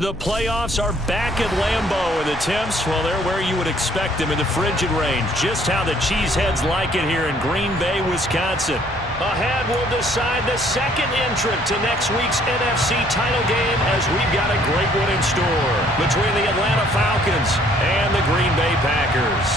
The playoffs are back at Lambeau, and the temps, well, they're where you would expect them in the frigid range. Just how the Cheeseheads like it here in Green Bay, Wisconsin. Ahead, we'll decide the second entrant to next week's NFC title game as we've got a great one in store between the Atlanta Falcons and the Green Bay Packers.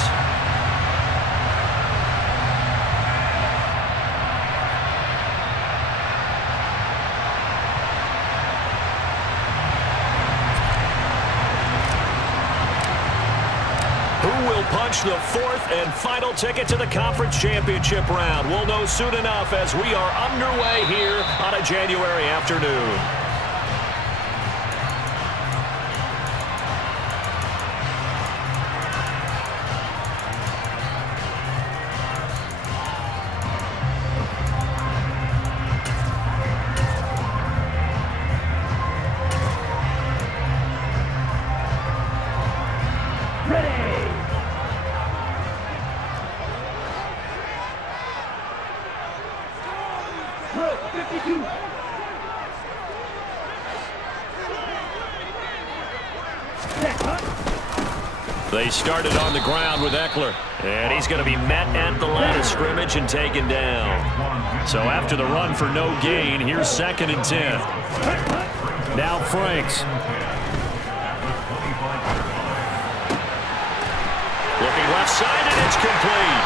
Punch the fourth and final ticket to the conference championship round. We'll know soon enough as we are underway here on a January afternoon. They started on the ground with Eckler, and he's going to be met at the line of scrimmage and taken down. So after the run for no gain, here's 2nd and 10. Now Franks. Looking left side, and it's complete.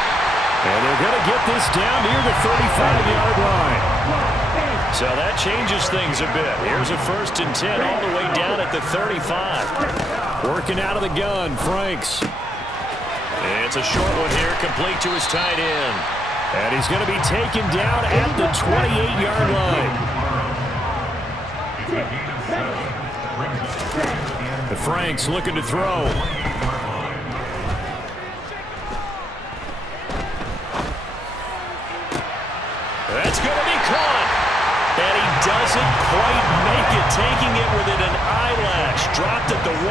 And they're going to get this down near the 35-yard line. So that changes things a bit. Here's a 1st and 10 all the way down at the 35. Working out of the gun, Franks. It's a short one here, complete to his tight end. And he's going to be taken down at the 28-yard line. Franks looking to throw. That's going to be caught. And he doesn't quite make it, taking it within an eyelash. Dropped at the 1.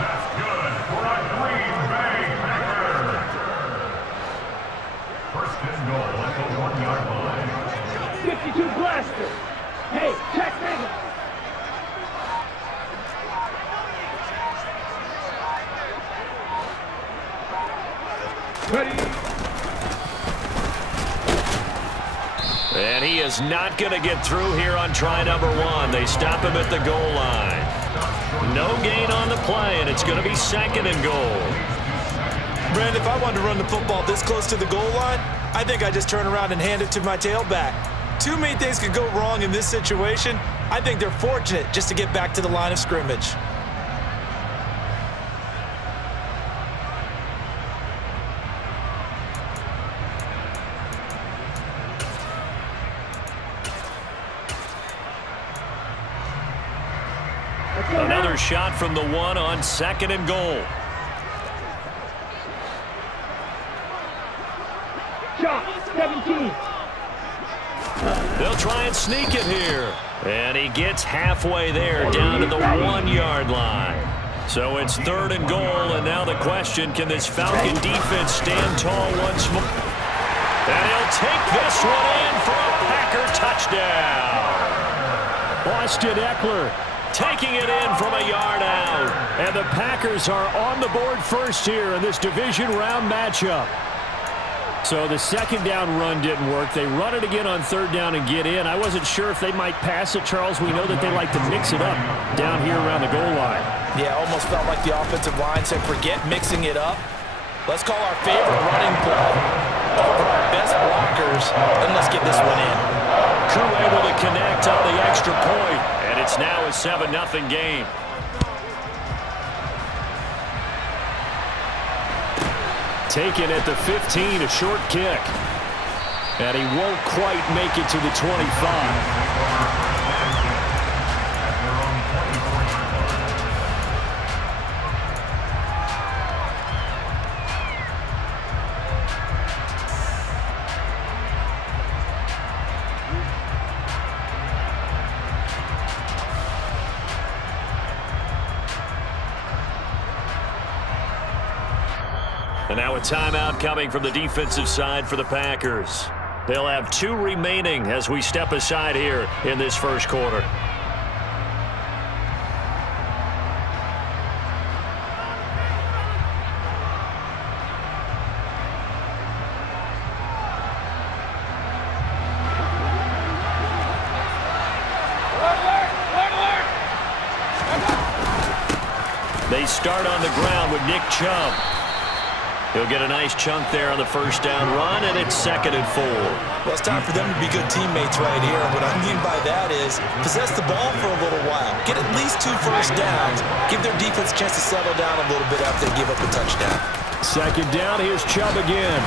That's good for a Green Bay Packer. 1st and goal at the 1-yard line. 52 blaster. Hey, check me. Ready. And he is not going to get through here on try number 1. They stop him at the goal line. No gain on the play, and it's going to be 2nd and goal. Brandon, if I wanted to run the football this close to the goal line, I think I'd just turn around and hand it to my tailback. Too many things could go wrong in this situation. I think they're fortunate just to get back to the line of scrimmage. Another shot from the 1 on 2nd and goal. Shot, 17. They'll try and sneak it here. And he gets halfway there, down to the 1-yard line. So it's 3rd and goal, and now the question, can this Falcon defense stand tall once more? And he'll take this one in for a Packer touchdown. Austin Eckler taking it in from a yard out. And the Packers are on the board first here in this division round matchup. So the 2nd down run didn't work. They run it again on 3rd down and get in. I wasn't sure if they might pass it, Charles. We know that they like to mix it up down here around the goal line. Yeah, almost felt like the offensive line said, forget mixing it up. Let's call our favorite running play over our best blockers, and let's get this one in. Crew able to connect on the extra point, and it's now a 7-0 game. Taken at the 15, a short kick. And he won't quite make it to the 25. And now a timeout coming from the defensive side for the Packers. They'll have 2 remaining as we step aside here in this first quarter. They start on the ground with Nick Chubb. He'll get a nice chunk there on the first down run, and it's 2nd and 4. Well, it's time for them to be good teammates right here. And what I mean by that is possess the ball for a little while. Get at least 2 first downs. Give their defense a chance to settle down a little bit after they give up a touchdown. 2nd down, here's Chubb again.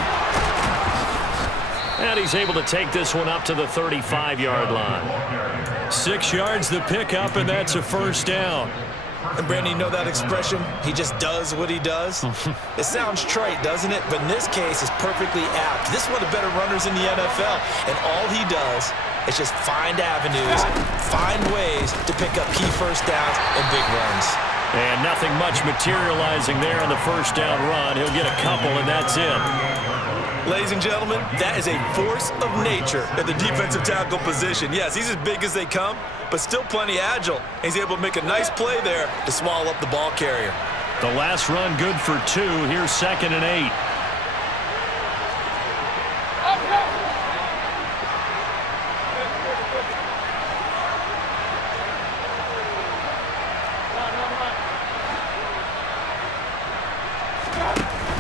And he's able to take this one up to the 35-yard line. 6 yards the pickup, and that's a first down. And Brandon, you know that expression? He just does what he does? It sounds trite, doesn't it? But in this case, it's perfectly apt. This is one of the better runners in the NFL. And all he does is just find avenues, find ways to pick up key first downs and big runs. And nothing much materializing there on the first down run. He'll get a couple, and that's it. Ladies and gentlemen, that is a force of nature in the defensive tackle position. Yes, he's as big as they come, but still plenty agile. He's able to make a nice play there to swallow up the ball carrier. The last run good for 2. Here's 2nd and 8.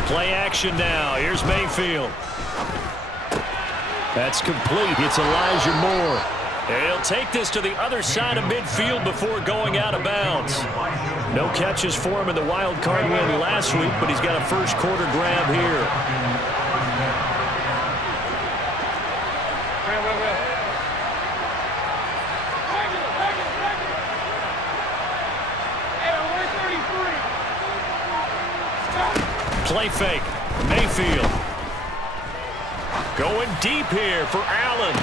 Play action now. Here's Mayfield. That's complete. It's Elijah Moore. He'll take this to the other side of midfield before going out of bounds. No catches for him in the wild card win last week, but he's got a first quarter grab here. Play fake. Mayfield. Going deep here for Allen.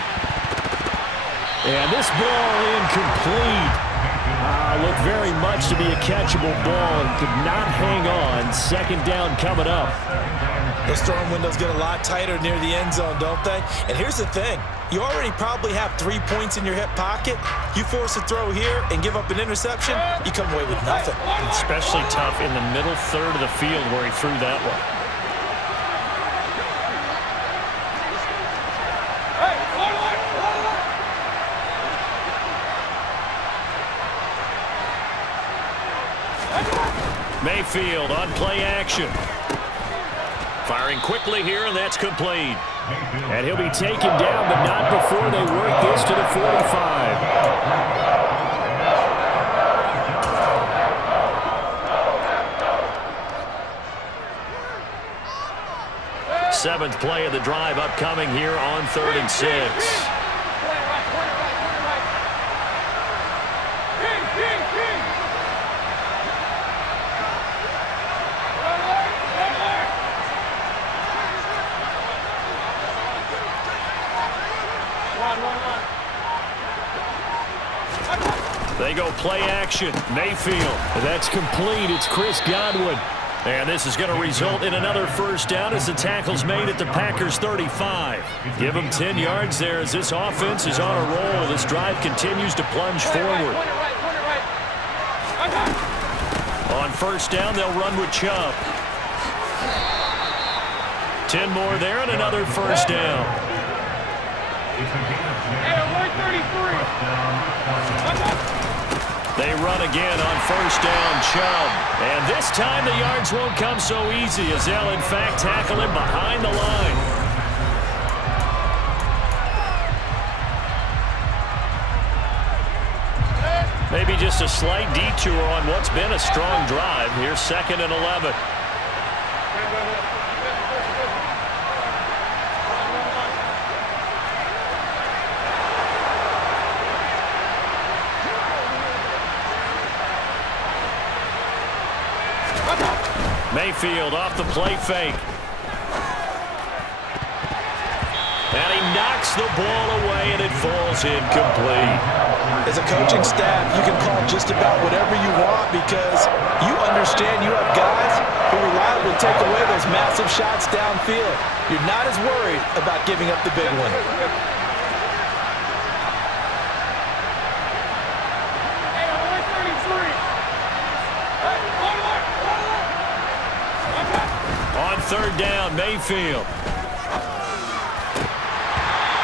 And this ball incomplete. Looked very much to be a catchable ball and could not hang on. 2nd down coming up. Those throwing windows get a lot tighter near the end zone, don't they? And here's the thing. You already probably have 3 points in your hip pocket. You force a throw here and give up an interception, you come away with nothing. Especially tough in the middle third of the field where he threw that one. Mayfield on play action. Firing quickly here, and that's complete. And he'll be taken down, but not before they work this to the 45. 7th play of the drive upcoming here on 3rd and 6. They go play action. Mayfield. That's complete. It's Chris Godwin. And this is going to result in another first down as the tackle's made at the Packers' 35. Give them 10 yards there as this offense is on a roll. This drive continues to plunge forward. On first down, they'll run with Chubb. 10 more there and another first down. They run again on first down, Chubb. And this time the yards won't come so easy as they'll, in fact, tackle him behind the line. Maybe just a slight detour on what's been a strong drive. Here's 2nd and 11. Mayfield off the play fake. And he knocks the ball away, and it falls incomplete. As a coaching staff, you can call just about whatever you want because you understand you have guys who reliably take away those massive shots downfield. You're not as worried about giving up the big one. On third down, Mayfield.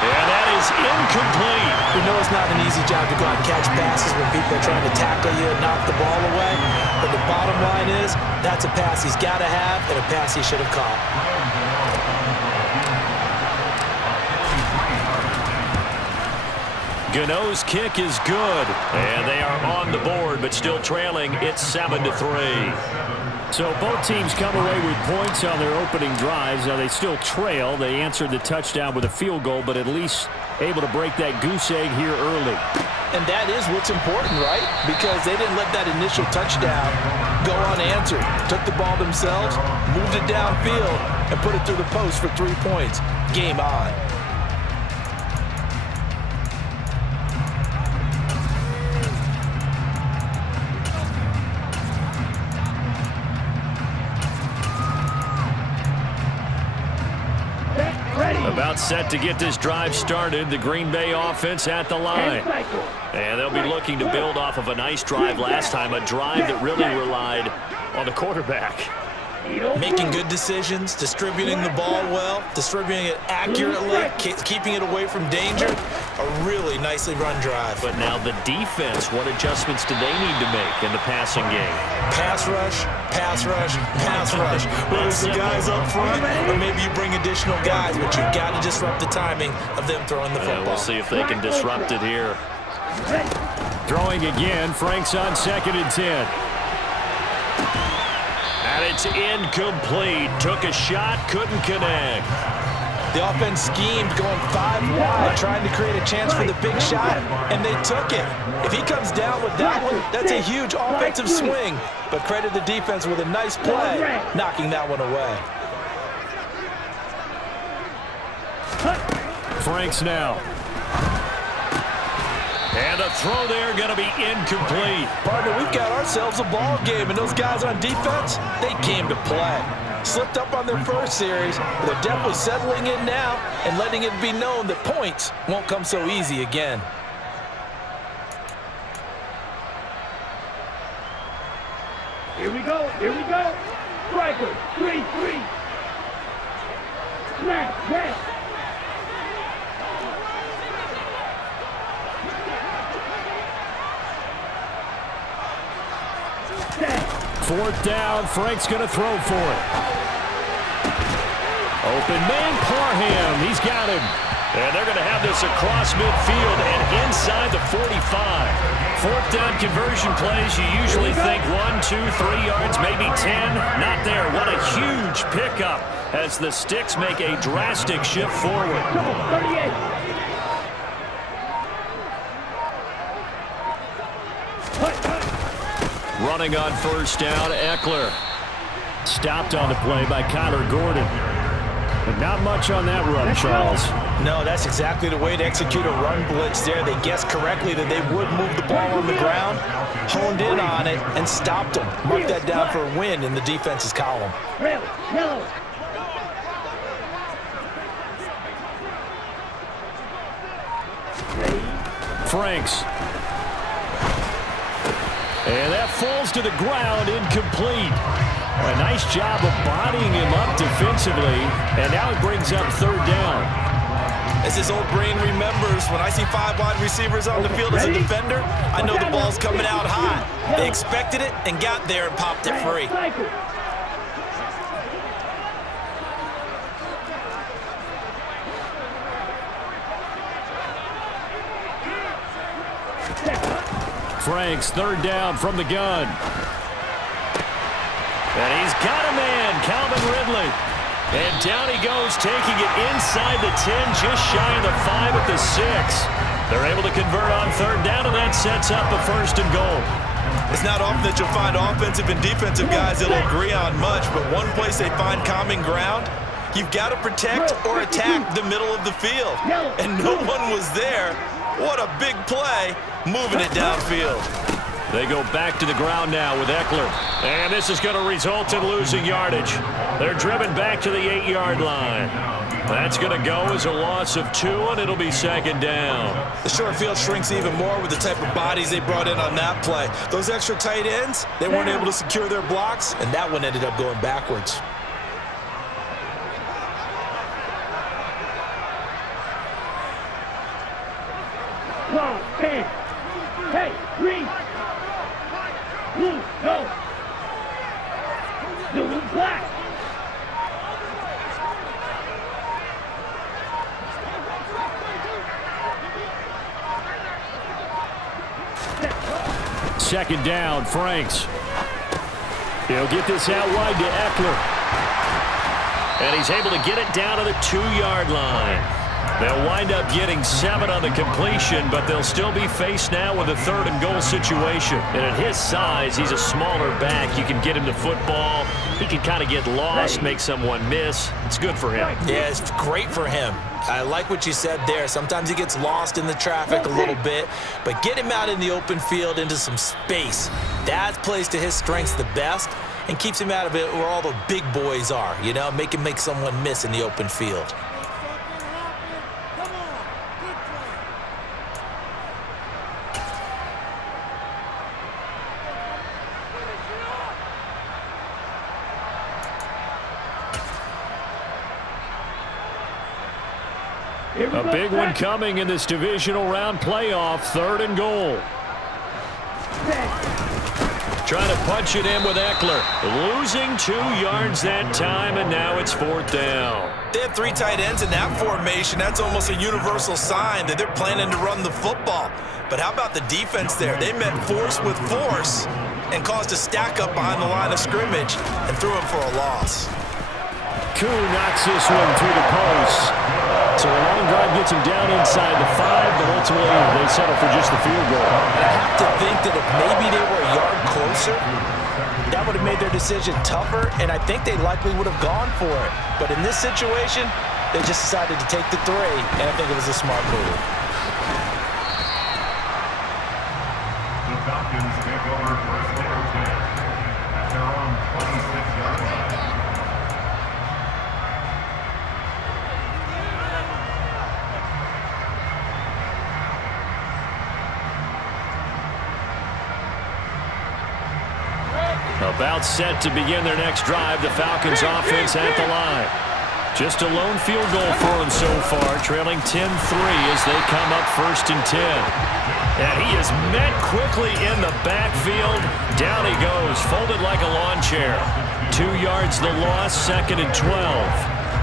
And that is incomplete. know it's not an easy job to go out and catch passes when people are trying to tackle you and knock the ball away, but the bottom line is that's a pass he's got to have and a pass he should have caught. Gano's kick is good, and they are on the board, but still trailing. It's 7-3. So both teams come away with points on their opening drives. Now they still trail. They answered the touchdown with a field goal, but at least able to break that goose egg here early. And that is what's important, right? Because they didn't let that initial touchdown go unanswered. Took the ball themselves, moved it downfield, and put it through the post for 3 points. Game on. About set to get this drive started. The Green Bay offense at the line. And they'll be looking to build off of a nice drive last time, a drive that really relied on the quarterback. Making good decisions, distributing the ball well, distributing it accurately, keeping it away from danger. A really nicely run drive. But now the defense, what adjustments do they need to make in the passing game? Pass rush, pass rush, pass rush. Whether it's the guys up front or maybe you bring additional guys, but you've got to disrupt the timing of them throwing the football. We'll see if they can disrupt it here. Throwing again, Frank's on 2nd and 10. And it's incomplete. Took a shot, couldn't connect. The offense schemed going 5 wide, trying to create a chance for the big shot, and they took it. If he comes down with that one, that's a huge offensive swing. But credit the defense with a nice play, knocking that one away. Franks now. And the throw there going to be incomplete. Partner, we've got ourselves a ball game, and those guys on defense, they came to play. Slipped up on their first series, but they're definitely settling in now and letting it be known that points won't come so easy again. Here we go, here we go. Striker, 3-3. Snap, snap. Fourth down, Frank's going to throw for it. Open man, Parham, he's got him. And they're going to have this across midfield and inside the 45. Fourth down conversion plays, you usually think 1, 2, 3 yards, maybe 10. Not there. What a huge pickup as the Sticks make a drastic shift forward. 38. Running on first down, Eckler. Stopped on the play by Kyler Gordon. But not much on that run, Charles. No, that's exactly the way to execute a run blitz there. They guessed correctly that they would move the ball on the ground, honed in on it, and stopped them. Mark that down for a win in the defense's column. Yellow. Franks. And that falls to the ground, incomplete. A nice job of bodying him up defensively, and now it brings up third down. As his old brain remembers, when I see 5 wide receivers on the field as a defender, I know the ball's coming out hot. They expected it and got there and popped it free. Franks, third down from the gun. And he's got a man, Calvin Ridley. And down he goes, taking it inside the 10, just shy of the 5 at the 6. They're able to convert on third down, and that sets up a 1st and goal. It's not often that you'll find offensive and defensive guys that'll agree on much, but one place they find common ground, you've got to protect or attack the middle of the field. And no one was there. What a big play, moving it downfield. They go back to the ground now with Eckler. And this is going to result in losing yardage. They're driven back to the 8-yard line. That's going to go as a loss of 2, and it'll be 2nd down. The short field shrinks even more with the type of bodies they brought in on that play. Those extra tight ends, they weren't able to secure their blocks, and that one ended up going backwards. Close, stand. Hey, green. Blue, go. Blue, black. Second down, Franks. He'll get this out wide to Eckler. And he's able to get it down to the 2-yard line. They'll wind up getting 7 on the completion, but they'll still be faced now with a 3rd and goal situation. And at his size, he's a smaller back. You can get him to football. He can kind of get lost, make someone miss. It's good for him. Yeah, it's great for him. I like what you said there. Sometimes he gets lost in the traffic a little bit, but get him out in the open field into some space. That plays to his strengths the best and keeps him out of it where all the big boys are, you know, make him make someone miss in the open field. A big one coming in this divisional round playoff, 3rd and goal. Trying to punch it in with Eckler. Losing 2 yards that time, and now it's 4th down. They have 3 tight ends in that formation. That's almost a universal sign that they're planning to run the football. But how about the defense there? They met force with force and caused a stack up behind the line of scrimmage and threw him for a loss. Koo knocks this one through the post. So a long drive gets him down inside the 5, but ultimately they settle for just the field goal. And I have to think that if maybe they were a yard closer, that would have made their decision tougher, and I think they likely would have gone for it. But in this situation, they just decided to take the 3, and I think it was a smart move. The Falcons take over first and 10 at their own 26-yard line. About set to begin their next drive. The Falcons offense at the line. Just a lone field goal for them so far, trailing 10-3 as they come up 1st and 10. And he is met quickly in the backfield. Down he goes, folded like a lawn chair. 2 yards the loss, 2nd and 12.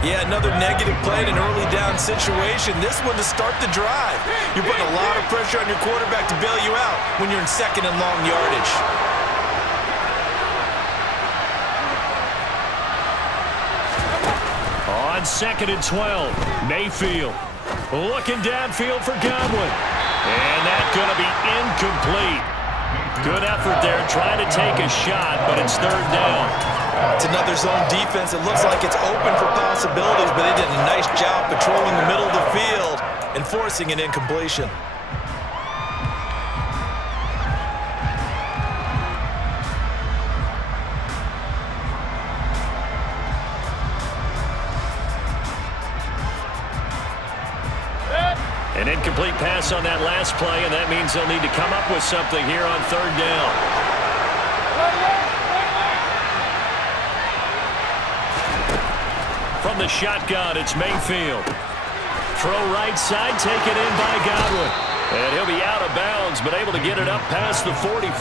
Yeah, another negative play in an early down situation. This one to start the drive. You're putting a lot of pressure on your quarterback to bail you out when you're in 2nd and long yardage. On 2nd and 12, Mayfield looking downfield for Godwin. And that's going to be incomplete. Good effort there trying to take a shot, but it's 3rd down. It's another zone defense. It looks like it's open for possibilities, but they did a nice job patrolling the middle of the field and forcing an incompletion. An incomplete pass on that last play, and that means they'll need to come up with something here on 3rd down. From the shotgun, it's Mayfield. Throw right side, taken in by Godwin. And he'll be out of bounds, but able to get it up past the 45.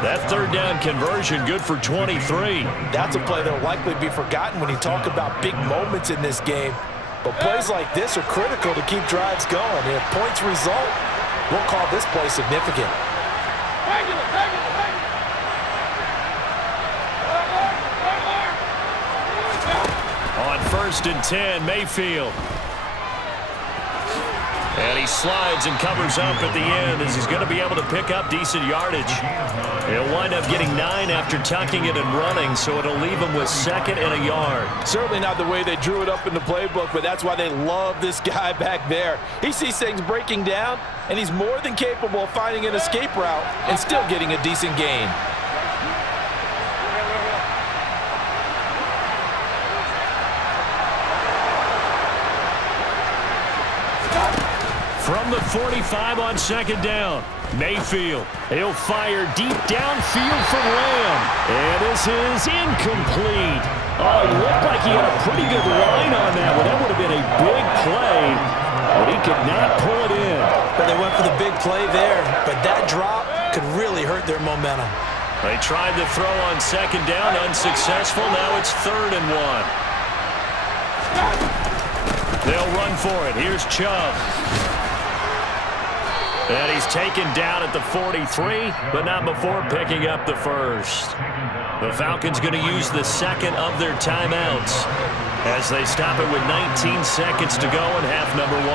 That 3rd down conversion, good for 23. That's a play that will likely be forgotten when you talk about big moments in this game. But plays like this are critical to keep drives going. And if points result, we'll call this play significant. On 1st and 10, Mayfield. And he slides and covers up at the end as he's going to be able to pick up decent yardage. He'll wind up getting 9 after tucking it and running, so it'll leave him with 2nd and a yard. Certainly not the way they drew it up in the playbook, but that's why they love this guy back there. He sees things breaking down, and he's more than capable of finding an escape route and still getting a decent gain. From the 45 on 2nd down, Mayfield. He'll fire deep downfield for Lamb. And this is incomplete. Oh, it looked like he had a pretty good line on that one. That would have been a big play, but he could not pull it in. But they went for play there, but that drop could really hurt their momentum. They tried to throw on second down, unsuccessful. Now it's 3rd and 1. They'll run for it. Here's Chubb. And he's taken down at the 43, but not before picking up the first. The Falcons going to use the second of their timeouts as they stop it with 19 seconds to go in half number 1.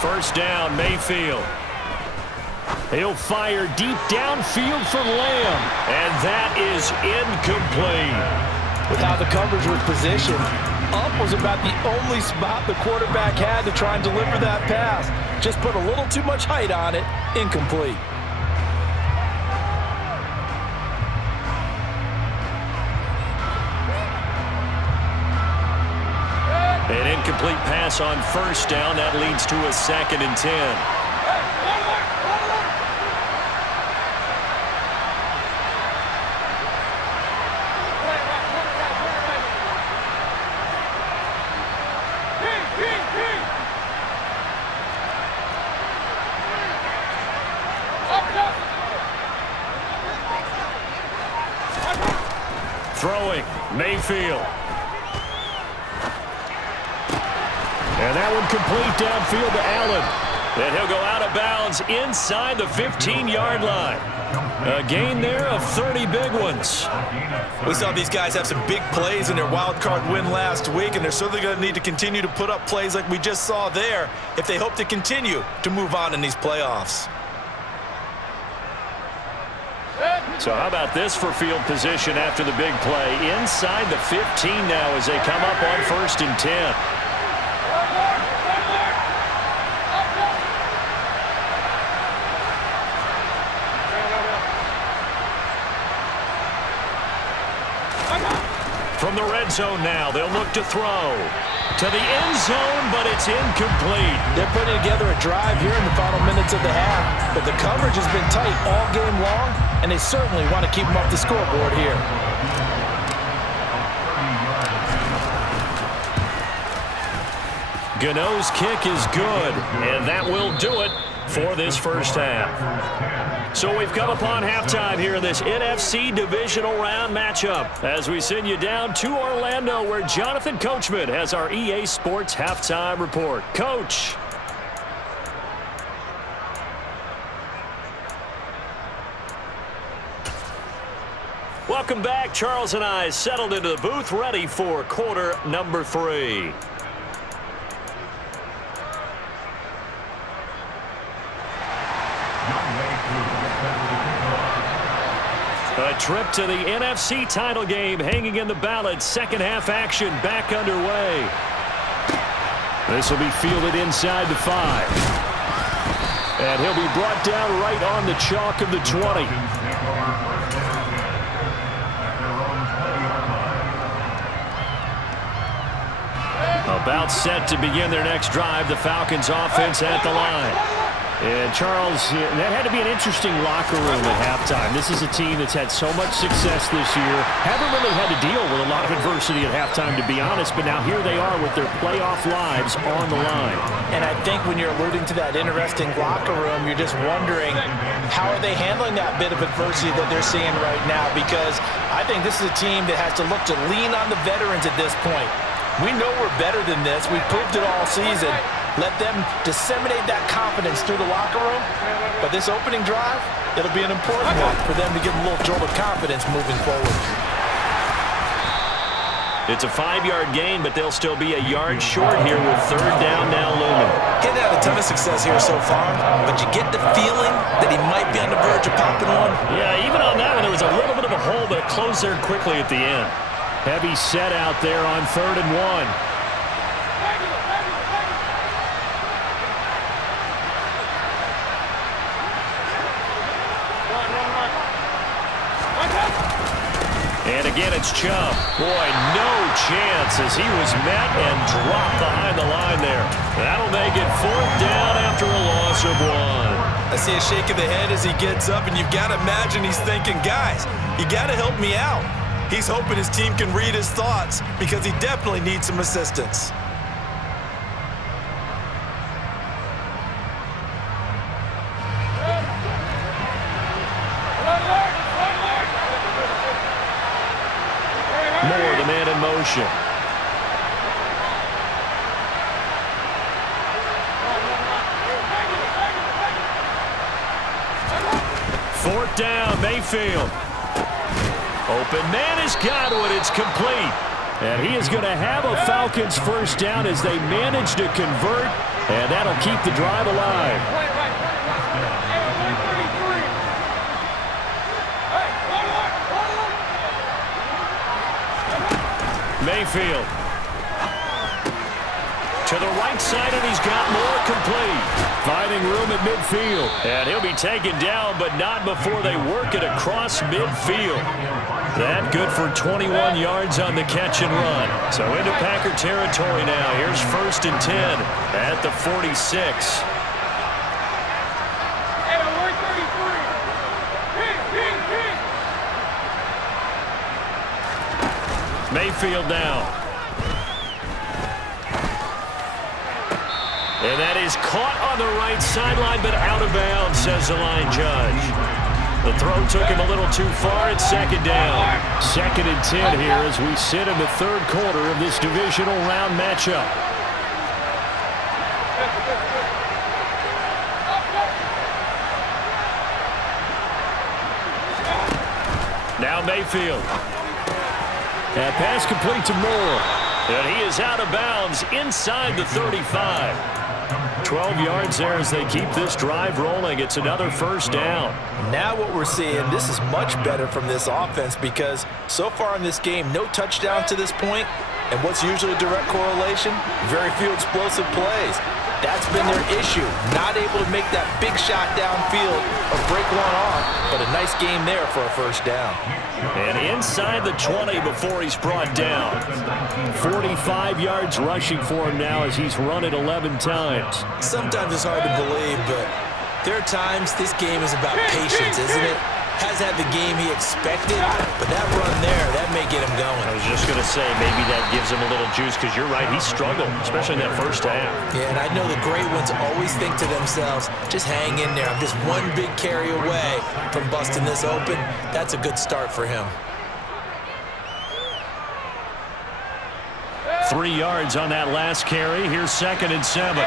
First down, Mayfield. He'll fire deep downfield for Lamb. And that is incomplete. With how the coverage was positioned, up was about the only spot the quarterback had to try and deliver that pass. Just put a little too much height on it. Incomplete. An incomplete pass on first down. That leads to a 2nd and 10. Throwing, Mayfield. And that one complete downfield to Allen. And he'll go out of bounds inside the 15-yard line. A gain there of 30 big ones. We saw these guys have some big plays in their wild card win last week, and they're certainly going to need to continue to put up plays like we just saw there if they hope to continue to move on in these playoffs. So how about this for field position after the big play? Inside the 15 now as they come up on 1st and 10. From the red zone now, they'll look to throw. To the end zone, but it's incomplete. They're putting together a drive here in the final minutes of the half, but the coverage has been tight all game long, and they certainly want to keep them off the scoreboard here. Gano's kick is good, and that will do it for this first half. So we've come upon halftime here in this NFC divisional round matchup as we send you down to Orlando where Jonathan Coachman has our EA Sports halftime report. Coach. Welcome back. Charles and I settled into the booth ready for quarter number 3. A trip to the NFC title game hanging in the balance. Second half action back underway. This will be fielded inside the 5. And he'll be brought down right on the chalk of the 20. About set to begin their next drive. The Falcons offense at the line. And, Charles, that had to be an interesting locker room at halftime. This is a team that's had so much success this year. Haven't really had to deal with a lot of adversity at halftime, to be honest, but now here they are with their playoff lives on the line. And I think when you're alluding to that interesting locker room, you're just wondering how are they handling that bit of adversity that they're seeing right now, because I think this is a team that has to look to lean on the veterans at this point. We know we're better than this. We've proved it all season. Let them disseminate that confidence through the locker room. But this opening drive, it'll be an important one for them to give them a little jolt of confidence moving forward. It's a 5-yard gain, but they'll still be a yard short here with 3rd down now looming. He's had a ton of success here so far, but you get the feeling that he might be on the verge of popping one. Yeah, even on that one, there was a little bit of a hole, but it closed there quickly at the end. Heavy set out there on 3rd and 1. And again, it's Chubb. Boy, no chance as he was met and dropped behind the line there. That'll make it 4th down after a loss of 1. I see a shake of the head as he gets up, and you've got to imagine he's thinking, guys, you got to help me out. He's hoping his team can read his thoughts because he definitely needs some assistance. Moore, the man in motion. Fourth down, Mayfield. Open man has got it. It's complete. And he is going to have a Falcons first down as they manage to convert, and that'll keep the drive alive. Mayfield to the right side, and he's got more complete. Finding room at midfield. And he'll be taken down, but not before they work it across midfield. That good for 21 yards on the catch and run. So into Packer territory now. Here's 1st and 10 at the 46. Mayfield now. And that is caught on the right sideline, but out of bounds, says the line judge. The throw took him a little too far. It's 2nd down. 2nd and 10 here as we sit in the 3rd quarter of this divisional round matchup. Now Mayfield. That pass complete to Moore. And he is out of bounds inside the 35. 12 yards there as they keep this drive rolling. It's another 1st down. Now what we're seeing, this is much better from this offense because so far in this game, no touchdown to this point. And what's usually a direct correlation? Very few explosive plays. That's been their issue. Not able to make that big shot downfield or break one off, but a nice game there for a 1st down. And inside the 20 before he's brought down. 45 yards rushing for him now as he's run it 11 times. Sometimes it's hard to believe, but there are times this game is about patience, isn't it? Has had the game he expected, but that run there, that may get him going. I was just going to say, maybe that gives him a little juice because you're right, he struggled, especially in that 1st half. Yeah, and I know the great ones always think to themselves, just hang in there. I'm just one big carry away from busting this open. That's a good start for him. 3 yards on that last carry. Here's 2nd and 7.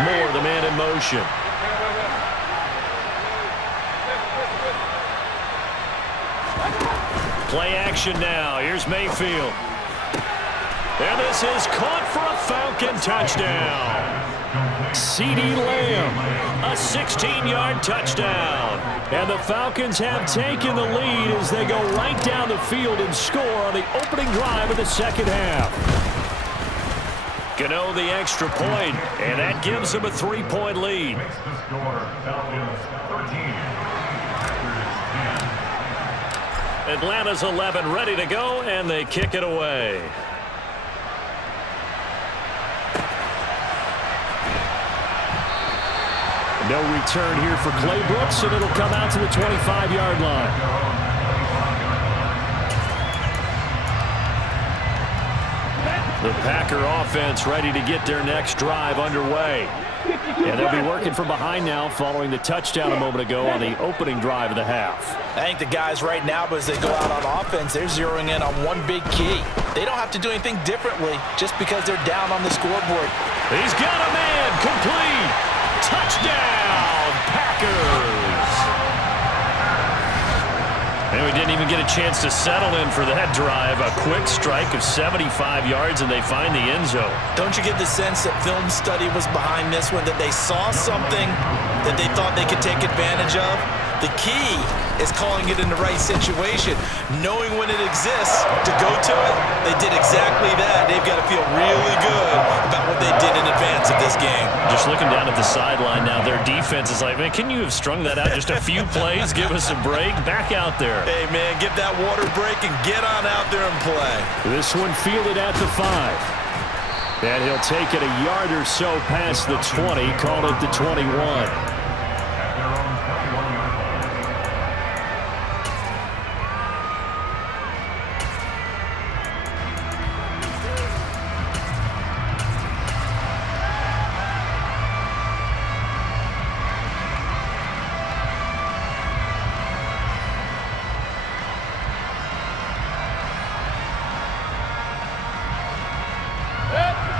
Moore, the man in motion. Play action now. Here's Mayfield. And this is caught for a Falcon touchdown. CeeDee Lamb, a 16-yard touchdown. And the Falcons have taken the lead as they go right down the field and score on the opening drive of the 2nd half. Gano the extra point, and that gives them a 3-point lead. Makes the score Falcons 13. Atlanta's 11 ready to go, and they kick it away. No return here for Clay Brooks, and it'll come out to the 25-yard line. The Packer offense ready to get their next drive underway. And they'll be working from behind now following the touchdown a moment ago on the opening drive of the half. I think the guys right now, as they go out on offense, they're zeroing in on one big key. They don't have to do anything differently just because they're down on the scoreboard. He's got a man complete. Touchdown, Packers. And we didn't even get a chance to settle in for that drive. A quick strike of 75 yards, and they find the end zone. Don't you get the sense that film study was behind this one, that they saw something that they thought they could take advantage of? The key is calling it in the right situation, knowing when it exists to go to it. They did exactly that. They've got to feel really good about what they did in advance of this game. Just looking down at the sideline now, their defense is like, man, can you have strung that out just a few plays? Give us a break. Back out there. Hey, man, give that water break and get on out there and play. This one fielded at the 5. And he'll take it a yard or so past the 20, call it the 21.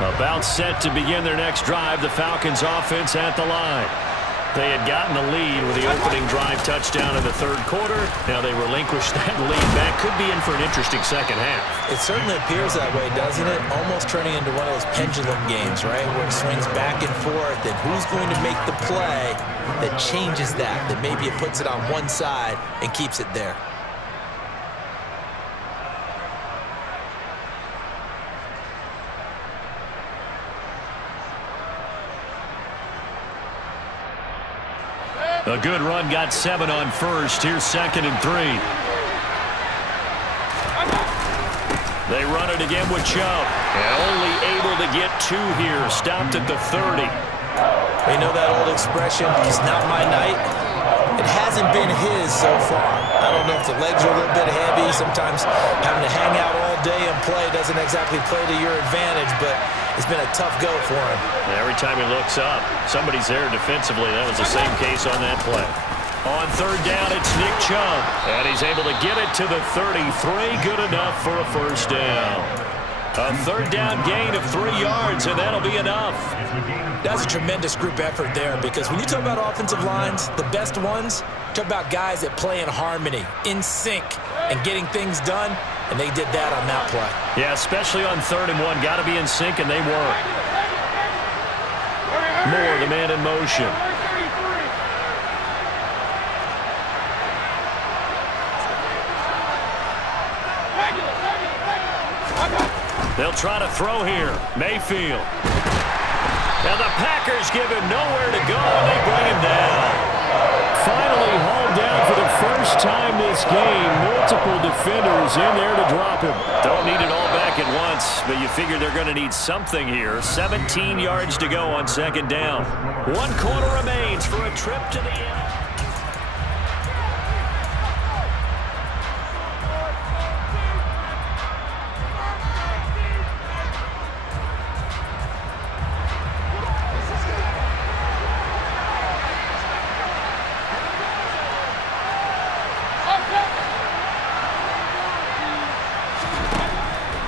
About set to begin their next drive, the Falcons offense at the line. They had gotten the lead with the opening drive touchdown in the third quarter. Now they relinquished that lead back. Could be in for an interesting second half. It certainly appears that way, doesn't it? Almost turning into one of those pendulum games, right? Where it swings back and forth, and who's going to make the play that changes that maybe it puts it on one side and keeps it there. A good run, got 7 on first. Here's 2nd and 3. They run it again with Chubb. And only able to get 2 here. Stopped at the 30. You know that old expression, it's not my night? It hasn't been his so far. I don't know if the legs are a little bit heavy. Sometimes having to hang out all day and play doesn't exactly play to your advantage, but it's been a tough go for him. Every time he looks up, somebody's there defensively. That was the same case on that play. On third down, it's Nick Chubb. And he's able to get it to the 33. Good enough for a first down. A third down gain of 3 yards, and that'll be enough. That's a tremendous group effort there, because when you talk about offensive lines, the best ones, talk about guys that play in harmony, in sync, and getting things done, and they did that on that play. Yeah, especially on 3rd and 1. Got to be in sync, and they were. Moore, the man in motion. They'll try to throw here. Mayfield. Now the Packers give him nowhere to go, and they bring him down. Finally hauled down for the first time this game. Multiple defenders in there to drop him. Don't need it all back at once, but you figure they're going to need something here. 17 yards to go on 2nd down. 1 quarter remains for a trip to the end.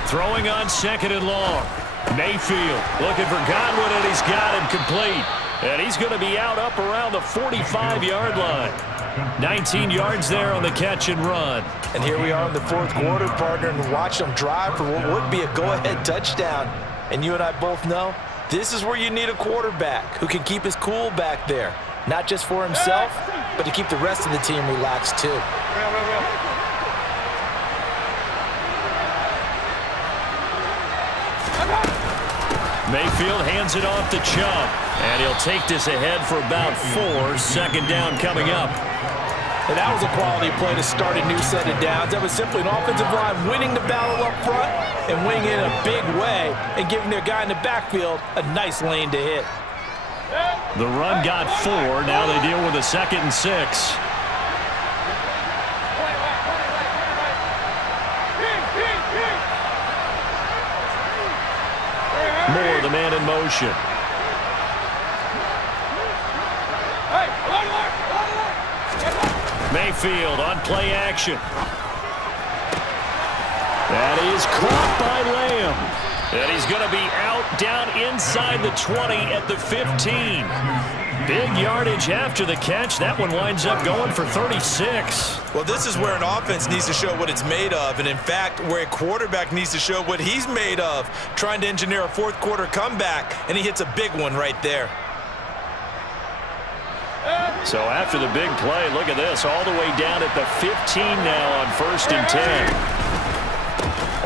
Throwing on 2nd and long. Mayfield looking for Godwin, and he's got him complete. And he's going to be out up around the 45-yard line. 19 yards there on the catch and run. And here we are in the 4th quarter, partner, and watch them drive for what would be a go-ahead touchdown. And you and I both know this is where you need a quarterback who can keep his cool back there. Not just for himself, but to keep the rest of the team relaxed too. Mayfield hands it off to Chubb. And he'll take this ahead for about 4. 2nd down coming up. And that was a quality play to start a new set of downs. That was simply an offensive line winning the battle up front and winning it in a big way and giving their guy in the backfield a nice lane to hit. The run got 4. Now they deal with a 2nd and 6. Moore, the man in motion. Mayfield on play action. That is caught by Lamb. And he's going to be out down inside the 20 at the 15. Big yardage after the catch. That one winds up going for 36. Well, this is where an offense needs to show what it's made of. And, in fact, where a quarterback needs to show what he's made of, trying to engineer a 4th quarter comeback. And he hits a big one right there. So after the big play, look at this, all the way down at the 15 now on 1st and 10.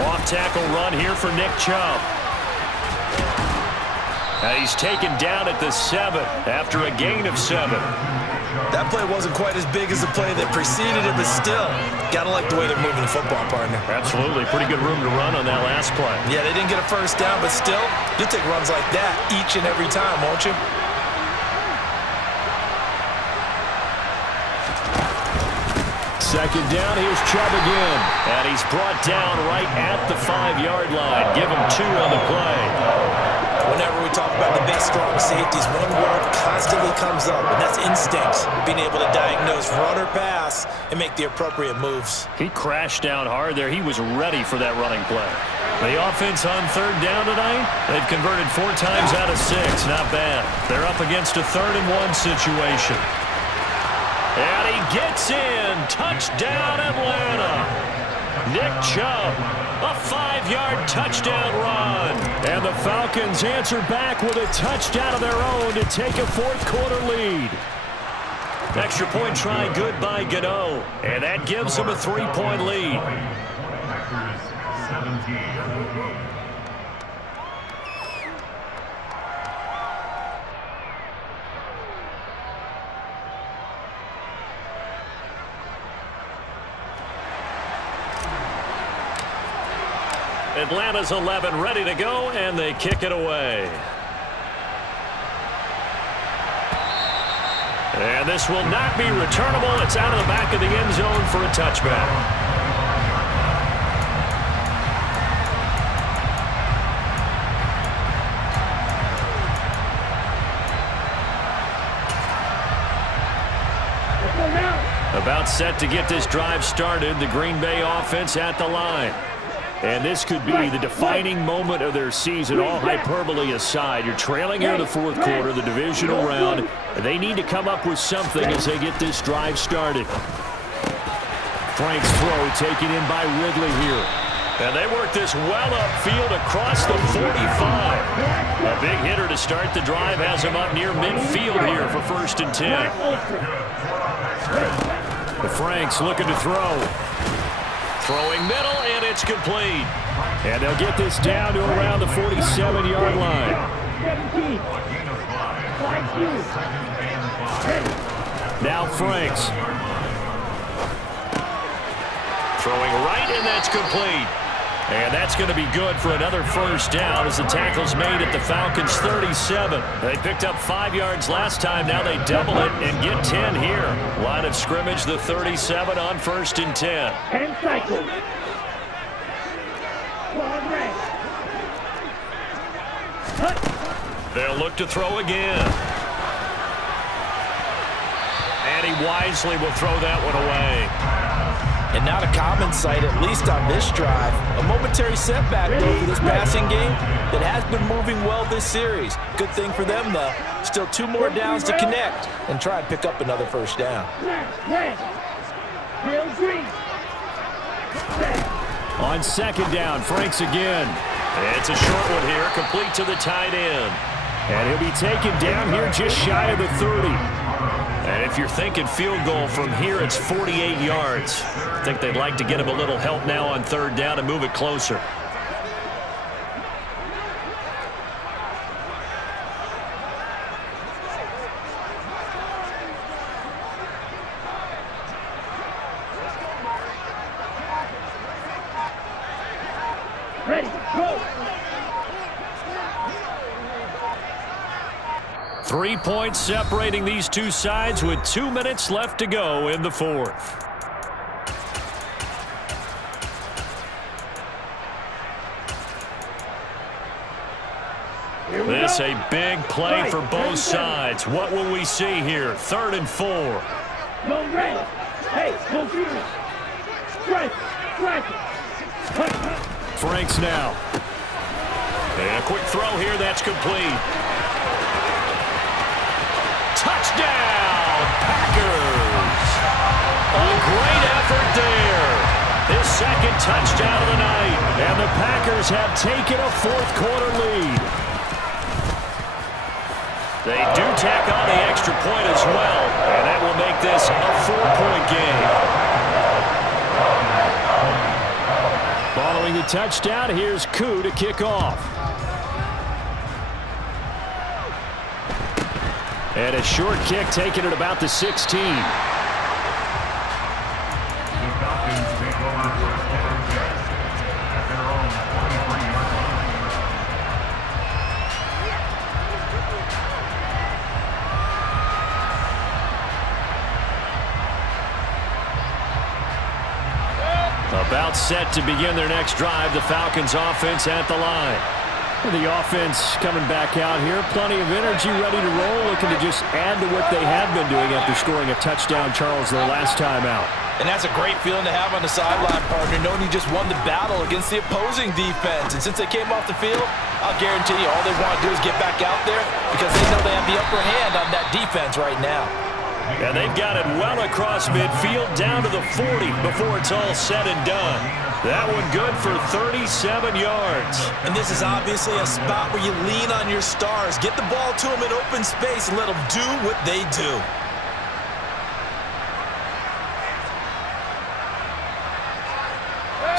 Off-tackle run here for Nick Chubb. He's taken down at the 7 after a gain of 7. That play wasn't quite as big as the play that preceded it, but still, gotta like the way they're moving the football, partner. Absolutely. Pretty good room to run on that last play. Yeah, they didn't get a first down, but still, you'll take runs like that each and every time, won't you? Second down, here's Chubb again. And he's brought down right at the 5-yard line. Give him 2 on the play. Whenever we talk about the best strong safeties, one word constantly comes up, and that's instincts. Being able to diagnose run or pass and make the appropriate moves. He crashed down hard there. He was ready for that running play. The offense on 3rd down tonight, they've converted 4 times out of 6. Not bad. They're up against a 3rd and 1 situation. And he gets in. Touchdown, Atlanta. Nick Chubb, a 5-yard touchdown run. And the Falcons answer back with a touchdown of their own to take a 4th-quarter lead. Extra point try good by Gano. And that gives them a 3-point lead. Packers 17. Atlanta's 11 ready to go, and they kick it away. And this will not be returnable. It's out of the back of the end zone for a touchback. About set to get this drive started. The Green Bay offense at the line. And this could be the defining moment of their season, all hyperbole aside. You're trailing here in the 4th quarter, the divisional round. They need to come up with something as they get this drive started. Frank's throw taken in by Ridley here. And they work this well upfield across the 45. A big hitter to start the drive has him up near midfield here for 1st and 10. The Franks looking to throw. Throwing middle, and it's complete. And they'll get this down to around the 47-yard line. Now Franks. Throwing right, and that's complete. And that's going to be good for another 1st down as the tackle's made at the Falcons' 37. They picked up 5 yards last time. Now they double it and get 10 here. Line of scrimmage, the 37 on 1st and 10. And cycle. They'll look to throw again. And he wisely will throw that one away. And not a common sight, at least on this drive. A momentary setback, though, for this passing game that has been moving well this series. Good thing for them, though. Still 2 more downs to connect and try and pick up another 1st down. On 2nd down, Franks again. It's a short one here, complete to the tight end. And he'll be taken down here just shy of the 30. And if you're thinking field goal from here, it's 48 yards. I think they'd like to get him a little help now on 3rd down and move it closer. Ready, go! 3 points separating these two sides with 2 minutes left to go in the 4th. This a big play for both sides. What will we see here? 3rd and 4. Go ready. Hey, go finish. Strike, strike. Franks now. And a quick throw here, that's complete. Touchdown, Packers! A great effort there. His 2nd touchdown of the night. And the Packers have taken a 4th quarter lead. They do tack on the extra point as well, and that will make this a 4-point game. Following the touchdown, here's Koo to kick off. And a short kick taken at about the 16. The Falcons take over first down and 10 at their own 23-yard line. About set to begin their next drive, the Falcons offense at the line. The offense coming back out here. Plenty of energy, ready to roll, looking to just add to what they have been doing after scoring a touchdown, Charles, their last time out. And that's a great feeling to have on the sideline, partner, knowing you just won the battle against the opposing defense. And since they came off the field, I'll guarantee you all they want to do is get back out there because they know they have the upper hand on that defense right now. And they've got it well across midfield down to the 40 before it's all said and done. That one good for 37 yards. And this is obviously a spot where you lean on your stars. Get the ball to them in open space and let them do what they do.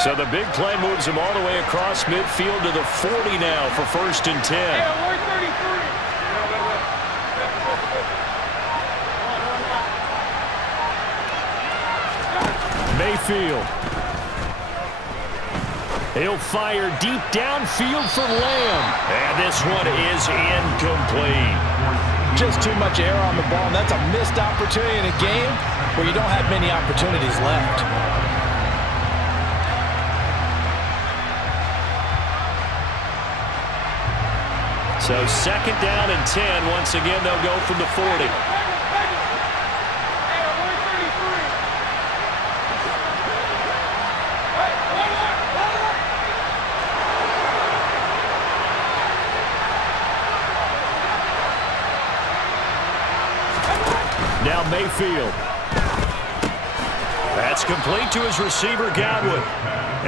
So the big play moves him all the way across midfield to the 40 now for 1st and 10. Mayfield. He'll fire deep downfield for Lamb. And this one is incomplete. Just too much air on the ball, and that's a missed opportunity in a game where you don't have many opportunities left. So 2nd down and 10. Once again, they'll go from the 40. Now Mayfield. That's complete to his receiver, Godwin.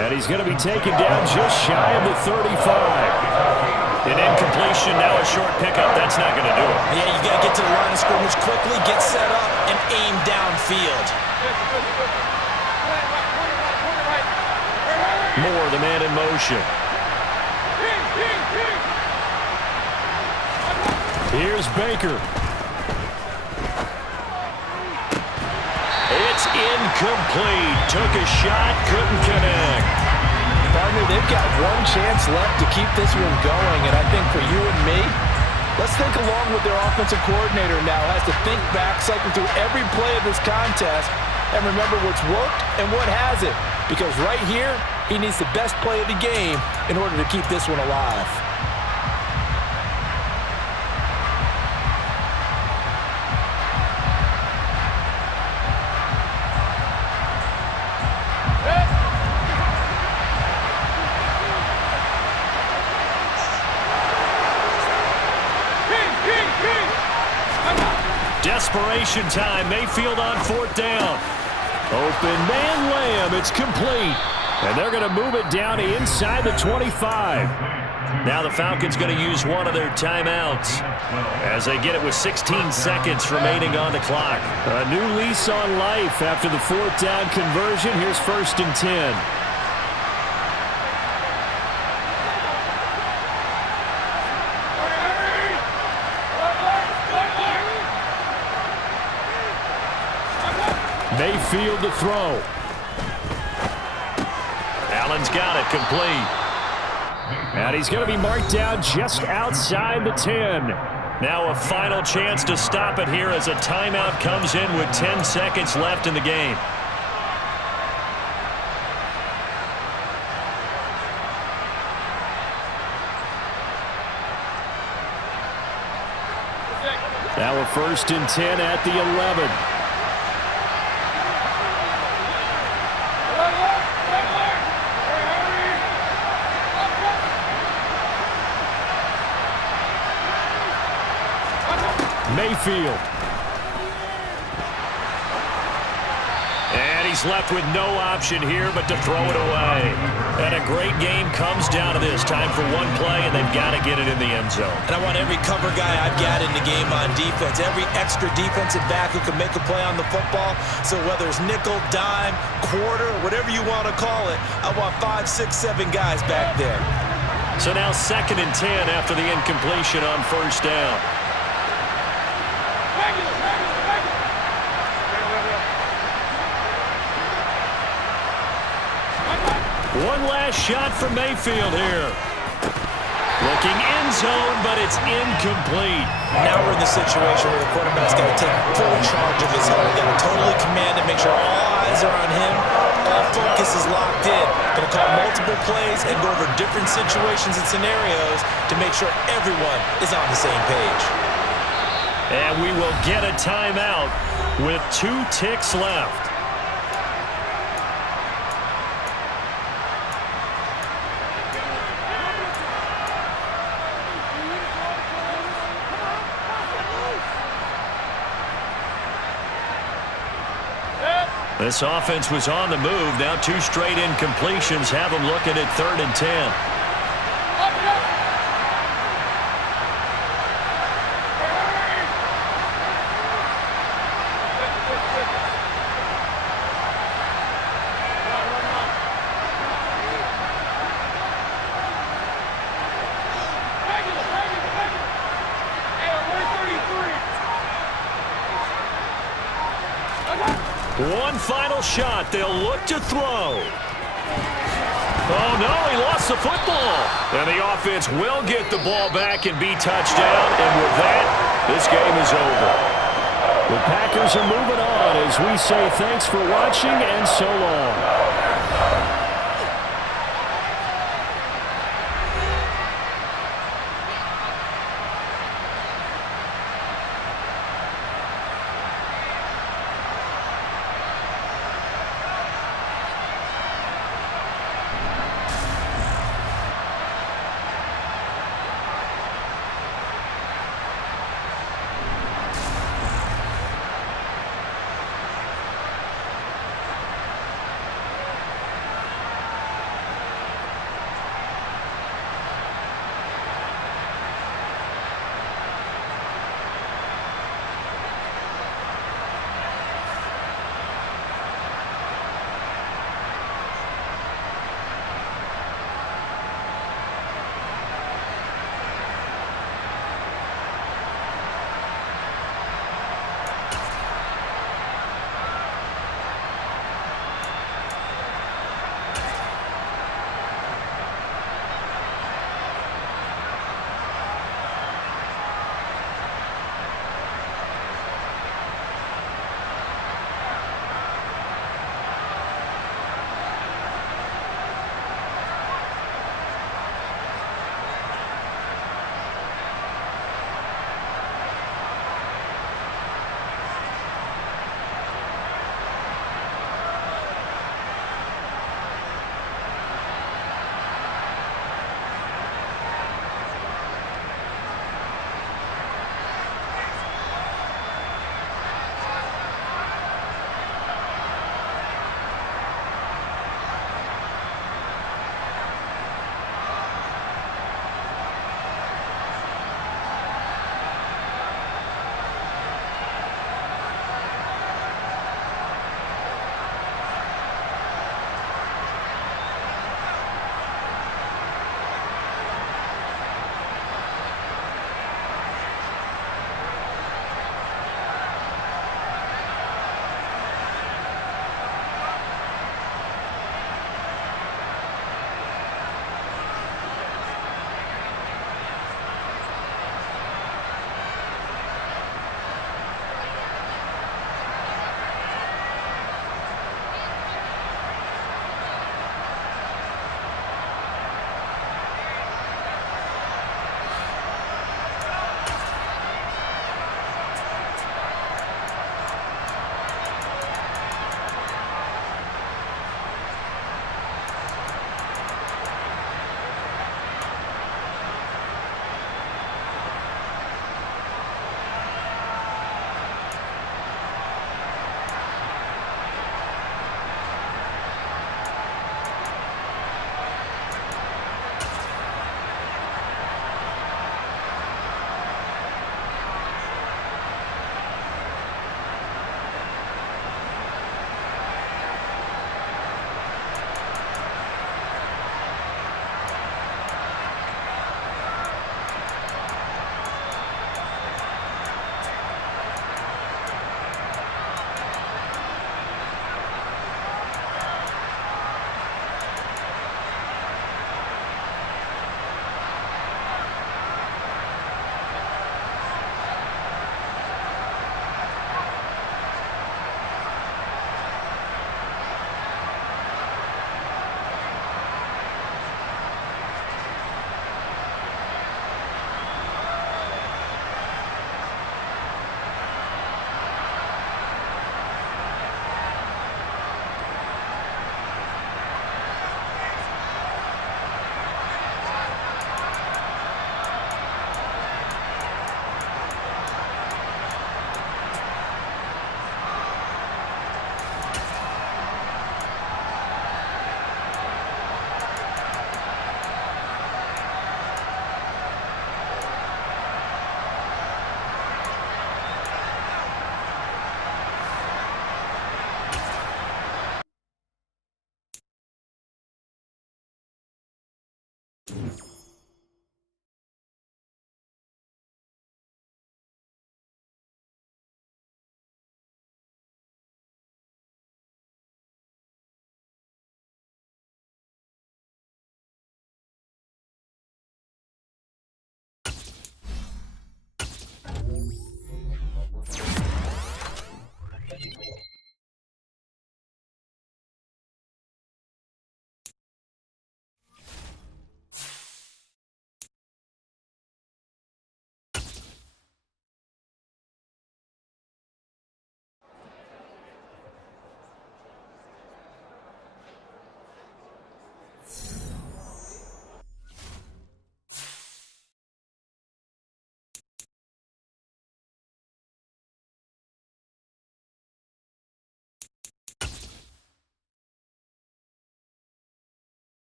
And he's going to be taken down just shy of the 35. An incompletion, now a short pickup. That's not going to do it. Yeah, you got to get to the line of scrimmage quickly, get set up, and aim downfield. Moore, the man in motion. Here's Baker. It's incomplete. Took a shot, couldn't connect. Partner, they've got one chance left to keep this one going, and I think for you and me, let's think along with their offensive coordinator now. Has to think back, cycle through every play of this contest, and remember what's worked and what hasn't. Because right here, he needs the best play of the game in order to keep this one alive. Desperation time. Mayfield on 4th down. Open man Lamb. It's complete. And they're going to move it down inside the 25. Now the Falcons going to use one of their timeouts as they get it with 16 seconds remaining on the clock. A new lease on life after the 4th down conversion. Here's 1st and 10. Mayfield to throw. Allen's got it complete. And he's going to be marked down just outside the 10. Now a final chance to stop it here as a timeout comes in with 10 seconds left in the game. Now a 1st and 10 at the 11. Mayfield. And he's He's left with no option here but to throw it away. And a great game comes down to this. Time for one play, and they've got to get it in the end zone. And I want every cover guy I've got in the game on defense, every extra defensive back who can make a play on the football. So whether it's nickel, dime, quarter, whatever you want to call it, I want 5, 6, 7 guys back there. So now 2nd and 10 after the incompletion on first down. One last shot from Mayfield here. Looking end zone, but it's incomplete. Now we're in the situation where the quarterback's got to take full charge of his head. Got to totally command it, make sure all eyes are on him. All focus is locked in. Going to call multiple plays and go over different situations and scenarios to make sure everyone is on the same page. And we will get a timeout with 2 ticks left. This offense was on the move. Now 2 straight incompletions have them looking at 3rd and 10. One final shot. They'll look to throw. Oh, no, he lost the football. And the offense will get the ball back and be touchdown. And with that, this game is over. The Packers are moving on as we say thanks for watching and so long.